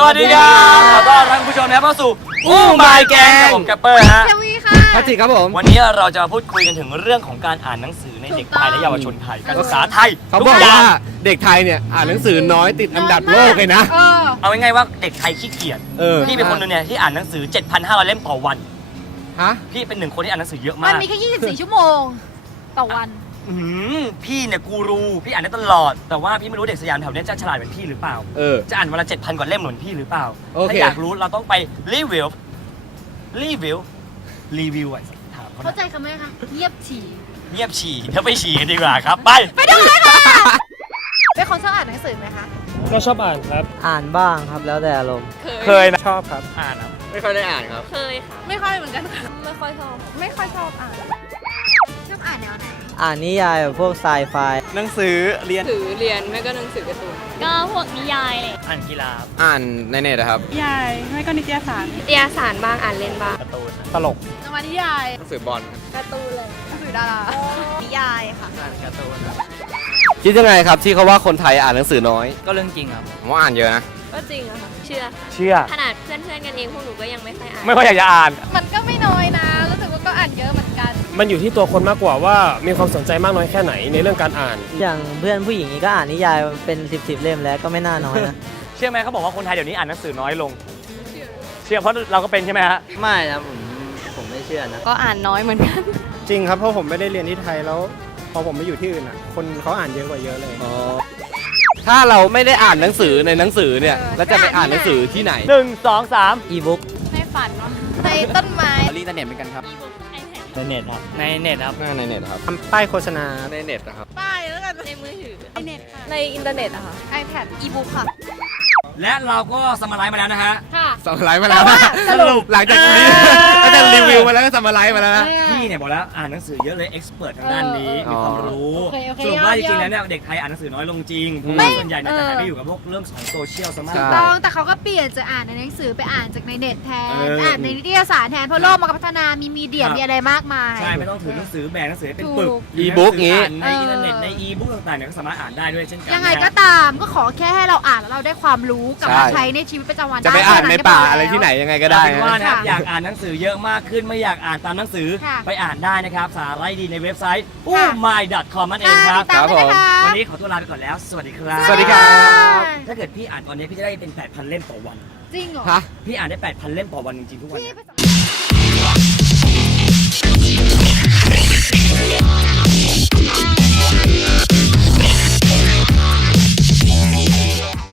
สวัสดีครับขอต้อนรับคุณผู้ชมนะครับเข้าสู่อู้มายแกงกับผมแกปเปอร์ฮะ เทวีค่ะ พัติครับผม วันนี้เราจะมาพูดคุยกันถึงเรื่องของการอ่านหนังสือในเด็กไทยและเยาวชนไทยการศึกษาไทยเขาทุบอกย่ว่างเด็กไทยเนี่ยอ่านหนังสือน้อยติดอันดับโลกเลยนะ เออ เอาง่ายๆว่าเด็กไทยขี้เกียจเออพี่เป็นคนหนึงเนี่ยที่อ่านหนังสือ 7,500 เล่มต่อวัน ฮะ พี่เป็นหนึ่งคนที่อ่านหนังสือเยอะมัมานก มีแค่ 24 ชั่วโมง ต่อวัน อื้อหือพี่เนี่ยกูรูพี่อ่านได้ตลอด แต่ว่าพี่ไม่รู้เด็กสยามแถวเนี้ยจะฉลาดเหมือนพี่หรือเปล่า เออ จะอ่านวันละ7,000กว่าเล่มเหมือนพี่หรือเปล่า โอเค ถ้าอยากรู้เราต้องไปรีวิว รีวิว รีวิวอะถามเขาหน่เข้าอยใจคำไหมคะเงียบฉี่เงียบฉี่เดี๋ยวไปฉี่กันดีกว่าครับ ไปไปดูเลยค่ะเป็นคนชอบอ่านหนังสือไหมคะ ก็ชอบอ่านครับ อ่านบ้างครับแล้วแต่อารมณ์ เคยนะชอบครับ อ่านครับ ไม่ค่อยได้อ่านครับเคยค่ะไม่ค่อยเหมือนกันค่ะไม่ค่อยชอบ ไม่ค่อยชอบอ่าน ชอบอ่านแนวไหน อ่านนิยายแบบพวกไซไฟหนังสือเรียน ถือเรียนไม่ก็หนังสือการ์ตูนก็พวกนิยายเลยอ่านกีฬาอ่านในเน็ตอะครับนิยายไม่ก็นิตยสารนิตยสารบ้างอ่านเล่นบ้างการ์ตูนตลกนวนิยายหนังสือบอลการ์ตูนเลยหนังสือดารานิยายค่ะอ่านการ์ตูนคิดยังไงครับที่เขาว่าคนไทยอ่านหนังสือน้อย ก็เรื่องจริงครับผมว่าอ่านเยอะนะก็จริงอะค่ะเชื่อค่ะเชื่อขนาดเพื่อนๆกันเองพวกหนูก็ยังไม่ค่อยอ่านไม่ค่อยอยากจะอ่าน มันก็ไม่ มันอยู่ที่ตัวคนมากกว่าว่ามีความสนใจมากน้อยแค่ไหนในเรื่องการอ่าน อย่างเพื่อนผู้หญิงนี่ก็อ่านนิยายเป็นสิบสิบเล่มแล้วก็ไม่น่าน้อยนะ เชื่อไหมเขาบอกว่าคนไทยเดี๋ยวนี้อ่านหนังสือน้อยลง เชื่อเพราะเราก็เป็นใช่ไหมฮะ ไม่นะผมผมไม่เชื่อนะ ก็อ่านน้อยเหมือนกัน จริงครับเพราะผมไม่ได้เรียนที่ไทยแล้วพอผมไปอยู่ที่อื่นอะ คนเขาอ่านเยอะกว่าเยอะเลย ถ้าเราไม่ได้อ่านหนังสือในหนังสือเนี่ยแล้วจะไปอ่านหนังสือที่ไหน หนึ่งสองสามอีบุ๊กในฝันเนาะในต้นไม้รีอินเทอร์เน็ตเหมือนกันครับ ในเน็ตครับ ในเน็ตครับในเน็ตครับทำป้ายโฆษณาในเน็ตนะครับ ป้ายแล้วกันในมือถือไอเน็ตค่ะ ในอินเทอร์เน็ตอะค่ะ iPad อีบุ๊กค่ะ และเราก็สมาไลฟ์มาแล้วนะฮะ ค่ะสมไลฟ์มาแล้วนะสรุป หลังจากนี้ก็จะรีวิวมาแล้วก็สมไลฟ์มาแล้วนะ พี่เนี่ยบอกแล้วอ่านหนังสือเยอะเลยเอ็กซ์เพรสทางด้านนี้เออมีความรู้โอเคโอเคสรุปว่าจยอดริงๆแล้วเนี่ยเด็กไทยอ่านหนังสือน้อยลงจริงเพราะไม่ว่าส่วนใหญ่เนี่ยจะหายไปเอออยู่กับพวกเรื่องของโซเชียลซะมากใช่กว่าต้องแต่เขาก็เปลี่ยนจากอ่านในหนังสือไปอ่านจากในเน็ตแทนเอออ่อ่านในนิตยสารแทนเพราะโลกมันก็พัฒนามีมีเดียครับมีอะไรมากมาย ใช่ไม่ต้องถือหนังสือแบกหนังสือให้เป็นถูกปึก e-book งี้อ่านในอินเทอร์เน็ตในอีบุ๊กต่างๆเนี่ยก็สามารถอ่านได้ด้วยเช่นกันยังไงนะฮะก็ตามก็ขอแค่ให้เราอ่านแล้วเราได้ความรู้กลับมาใช่ ใช้ในชีวิตประจำวันจะไปด้อ่านในป่าอะไรที่ไหนยังไงก็ได้อว่านะครับอยากอ่านหนังสือเยอะมากขึ้นไม่อยากอ่านตามหนังสือไปอ่านได้นะครับ สาระดีในเว็บไซต์ o ค่ะ m y c o m นั่นเองครับ ติดตามวันนี้ขอตัวลาไปก่อนแล้ว สวัสดีครับสวัสดีครับ ถ้าเกิดพี่อ่านตอนนี้พี่จะได้เป็น 8,000 เล่มต่อวัน จริงเหรอพี่อ่านได้ 8,000 เล่มต่อวันจริงๆทุกวันนะ